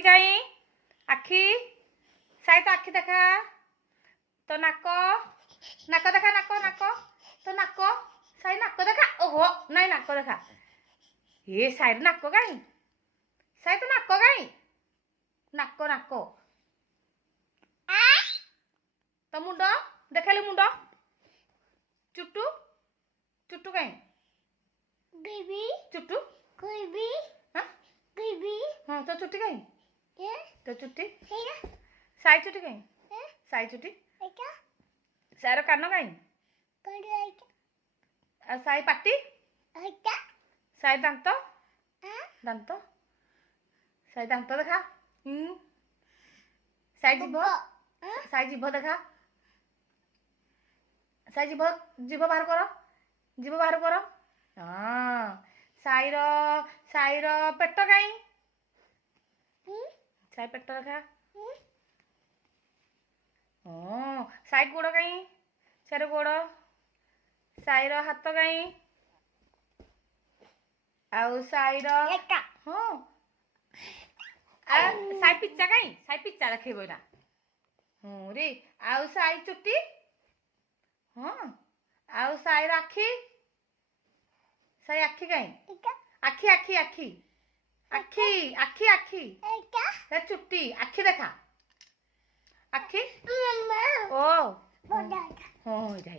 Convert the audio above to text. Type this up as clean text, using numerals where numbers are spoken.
आखि कहीं आखि साई तो आखि देखा तो नाक नाक देखा नाक नाक तो नाक साई नाक देखा ओहो नहीं नाक देखा ये साई नाक कहीं साई तो नाक कहीं नाक नाक तो मुंड देखेलु मुंड चुट्टू चुट्टू कहीं बेबी चुट्टू बेबी हाँ बेबी हाँ तो चुट्टी कहीं ये तो चुट्टी हेगा साई चुट्टी कहीं है साई चुट्टी एका साईर कान कहीं करे एका साई पाटी एका साई दांत आ दांत साई दांत देखा साई जीभ साई जीभ देखा साई जीभ जीभ बाहर कर जीभ बाहर कर हाँ साईर साईर पेट कहीं साई पेट देखा हाँ साई गोड़ कहीं साईर गोड़ साईर हाथ कहीं आउ साईर एका हाँ साई पिच्चा कहीं साई पिच्चा देखेबो ना हाँ रे आउ साई चुट्टी हाँ आउ साईर आखि साई आखि कहीं एका आखि आखि आखि आखि आखि आखि एका चुट्टी आखि देखा आखि मम्मा ओ बोला हाँ इधर